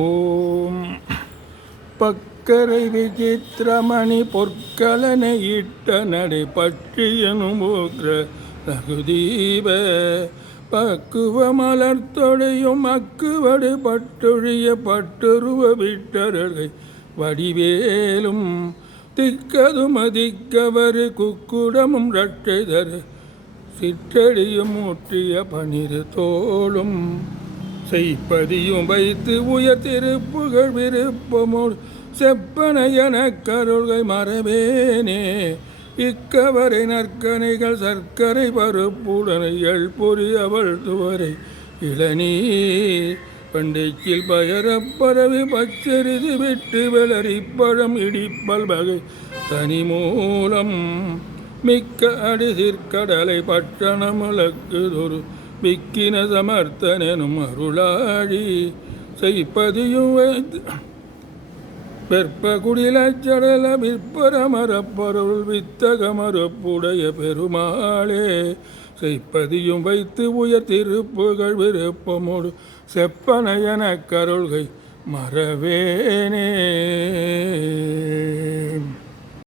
ஓம் பக்கரை விசித்திரமணி பொற்கலனை இட்ட நடை பற்றியனும் ரகுதீப பக்குவ மலர்த்தொடையும் அக்குவடு பட்டொழிய பட்டுருவ விட்டரகை வடிவேலும் திக்கதும் அதிக்கவரு குக்குடமும் ரட்டைதரு சிற்றடியும் ஊற்றிய பனிரு தோளும் செய்ப்பதியும் வைத்து உயர் திருப்புகழ் விருப்பமோடு செப்பனையன கருள்கை மறவேனே இக்கவரை நற்கனைகள் சர்க்கரை பருப்புடனை எழ்பொறி அவள் துவரை இளநீர் பண்டைக்கில் பயரப் பரவி பச்சரிது விட்டு வெளரிப்பழம் இடிப்பல் வகை தனி மூலம் மிக்க அடிசிற்கடலை பட்டணமுலக்குதொரு விக்கின சமர்த்தனும் அருளாழி செய்ப்பதியும் வெற்ப குடிலச்சடல விற்பரமரப்பொருள் வித்தக மறுப்புடைய பெருமாளே செய்ப்பதியும் வைத்து உயர் திருப்புகழ் விருப்பமோடு செப்பனையன கருள்கை மறவேனே.